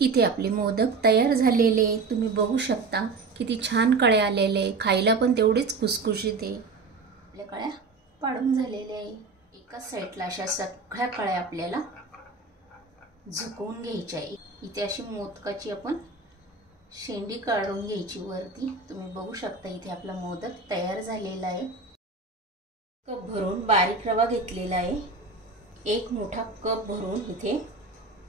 इथे आपले मोदक तयार झालेले तुम्ही बघू शकता। किती छान कळे आलेले, खायला पण तेवढेच खुसखुशीत आहे। आपल्या कळ्या पाडून झालेले आहे। एकाच साईडला अशा सगळ्या कळ्या आपल्याला झुकवून घ्यायच्या आहे। इथे अशी मोदकाची आपण शेंडी काढून घ्यायची वरती। तुम्ही बघू शकता इथे आपला मोदक तयार झालेला आहे। कप भरून बारीक रवा घेतलेला आहे। एक मोठा कप भरून इथे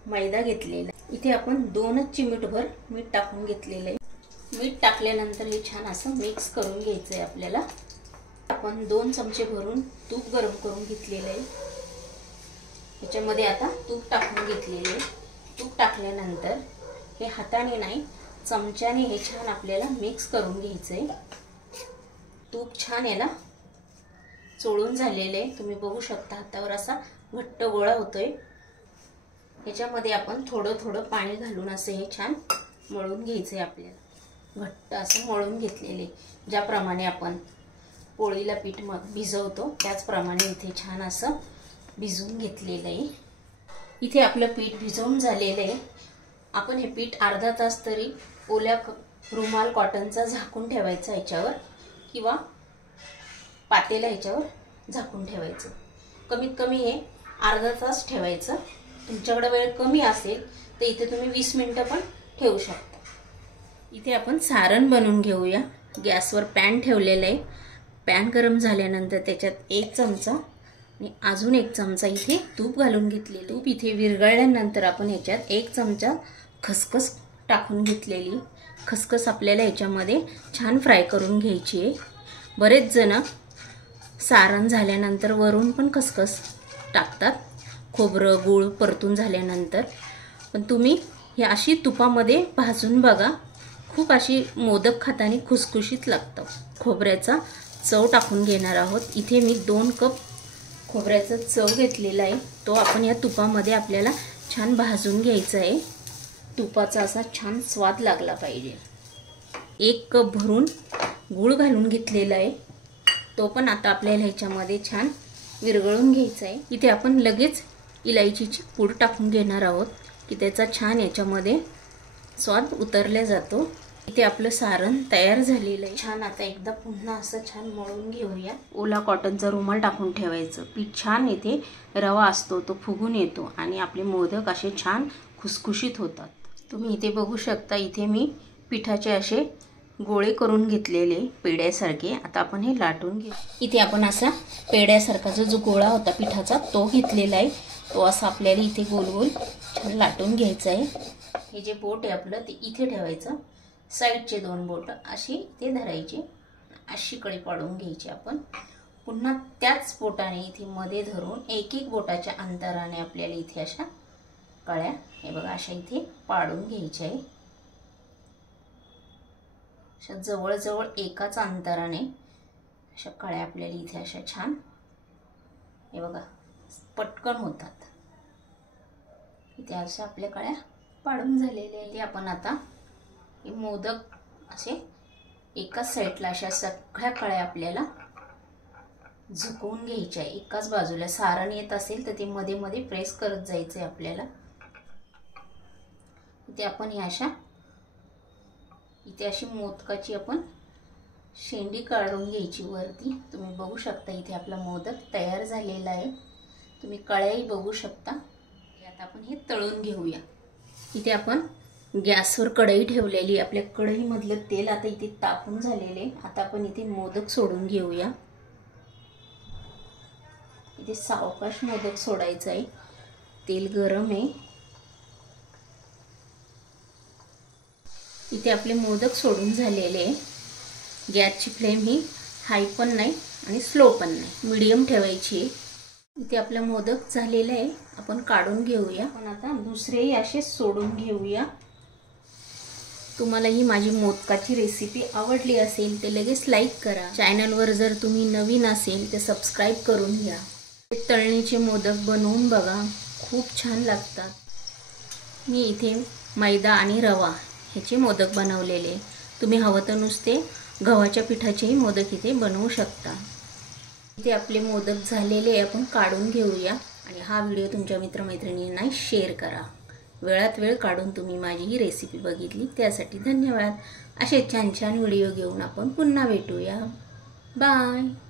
मैदा घेतलेला आहे। इथे आपण 2 चिमूटभर मीठ टाकून घेतलेले आहे। मीठ टाकल्यानंतर हे छान असं मिक्स करून घ्यायचं आहे आपल्याला। आपण 2 चमचे भरून तूप गरम करून घेतलेले आहे। याच्यामध्ये आता तूप टाकून घेतलेले आहे। तूप टाकल्यानंतर हे हाताने नाही चमच्याने हे छान आपल्याला मिक्स करून घ्यायचं आहे। तूप छान याला चोळून झालेले आहे। तुम्ही बघू शकता हातावर असा घट्ट गोळा होतोय। याच्यामध्ये आपण थोडं थोडं पाणी घालून असं हे छान मळून घ्यायचं आहे आपल्याला। घट्ट असं मळून घेतलेले, ज्याप्रमाणे आपण पोळीला पीठ भिजवतो त्याचप्रमाणे इथे छान असं भिजवून घेतलेलं आहे। इथे आपलं पीठ भिजवून झालेलं आहे। आपण हे पीठ अर्धा तास तरी ओल्या रुमाल कॉटनचा झाकून ठेवायचा याच्यावर, किंवा पातेला याच्यावर झाकून ठेवायचं। कमीत कमी हे अर्धा तास ठेवायचं। तुमच्याकडे वेळ कमी असेल तर इथे तुम्ही 20 मिनिटं पण ठेवू शकता। इथे आपण सारण बनवून घेऊया। गॅसवर पॅन ठेवलेला आहे। पॅन गरम झाल्यानंतर त्याच्यात 1 चमचा आणि अजून 1 चमचा इथे तूप घालून घेतले। तूप इथे विरघळल्यानंतर आपण याच्यात 1 चमचा खसखस टाकून घेतलेली। खसखस आपल्याला याच्यामध्ये छान फ्राय करून घ्यायची आहे। बरेच जण सारण झाल्यानंतर वरून पण खसखस टाकतात, खोबरं गूळ परतून झाल्यानंतर। पण तुम्ही हे अशी तुपामध्ये भाजून बघा, खूप अशी मोदक खाताना खुसखुशीत लागतं। खोबऱ्याचा चव टाकून घेणार आहोत। इथे मी 2 कप खोबऱ्याचा चव घेतलेला आहे। तो आपण या तुपामध्ये आपल्याला छान भाजून घ्यायचा आहे। तुपाचा असा छान स्वाद लागला पाहिजे। 1 कप भरून गूळ घालून घेतलेला आहे। तो पण आता आपल्याला ह्याच्यामध्ये छान विरघळून घ्यायचा आहे। इथे आपण लगेच इलायचीची पूड टाकून घेणार आहोत की त्याचा छान याच्यामध्ये स्वाद उतरला जातो। इथे आपलं सारण तयार झालेलं आहे। छान आता एकदा पुन्हा असं छान मळून घेऊया। ओला कॉटनचा रुमाल टाकून ठेवायचं। पीठ छान इथे रवा असतो तो फुगून येतो आणि आपले मोदक असे छान खुसखुशीत होतात। तुम्ही इथे बघू शकता, इथे मी पिठाचे असे गोळे करून घेतलेले पेड्यासारखे। आता आपण हे लाटून घेऊ। इथे आपण असा पेड्यासारखा जो गोळा होता पिठाचा तो घेतलेला आहे। तो असा आपल्याला इथे गोल गोल छान लाटून घ्यायचा आहे। हे जे बोट आहे आपलं ते इथे ठेवायचं। साईडचे 2 बोट अशी इथे धरायचे, अशी कळी पाडून घ्यायची आपण। पुन्हा त्याच बोटाने इथे मध्ये धरून 1-1 बोटाच्या अंतराने आपल्याला इथे अशा कळ्या हे बघा अशा इथे पाडून घ्यायच्या आहे। अशा जवळजवळ एकाच अंतराने अशा कळ्या आपल्याला इथे अशा छान हे बघा पटकन होतात। इथे अशा आपल्या कळ्या पाडून झालेल्या आहेत। आपण आता हे मोदक असे एकाच साईडला अशा सगळ्या कळ्या आपल्याला झुकवून घ्यायच्या आहे। एकाच बाजूला सारण येत असेल तर ते मध्ये मध्ये प्रेस करत जायचं आहे आपल्याला। इथे आपण हे अशा इथे अशी मोदकाची आपण शेंडी काढून घ्यायची वरती। तुम्ही बघू शकता इथे आपला मोदक तयार झालेला आहे। तुम्ही कळ्याही बघू शकता। आता आपण हे तळून घेऊया। इथे आपण गॅसवर कढई ठेवलेली, आपल्या कढईमधलं तेल आता इथे तापून झालेले। आता आपण इथे मोदक सोडून घेऊया। इथे सावकाश मोदक सोडायचा आहे, तेल गरम आहे। इथे आपले मोदक सोडून झालेले आहे। गॅसची फ्लेम ही हाय पण नाही आणि स्लो पण नाही, मीडियम ठेवायची आहे। इथे आपला मोदक झालेला आहे, आपण काढून घेऊया। पण आता दुसरेही असे सोडून घेऊया। तुम्हाला ही माझी मोदकाची रेसिपी आवडली असेल तर लगेच लाईक करा। चॅनलवर जर तुम्ही नवीन असेल तर सबस्क्राईब करून घ्या। तळणीचे मोदक बनवून बघा, खूप छान लागतात। मी इथे मैदा आणि रवा ह्याचे मोदक बनवलेले। तुम्ही हवं तर नुसते गव्हाच्या पिठाचेही मोदक इथे बनवू शकता। इथे आपले मोदक झालेले आपण काढून घेऊया आणि हा व्हिडिओ तुमच्या मित्रमैत्रिणींना शेअर करा। वेळात वेळ काढून तुम्ही माझी ही रेसिपी बघितली त्यासाठी धन्यवाद. असे छान छान व्हिडिओ घेऊन आपण पुन्हा भेटूया. बाय.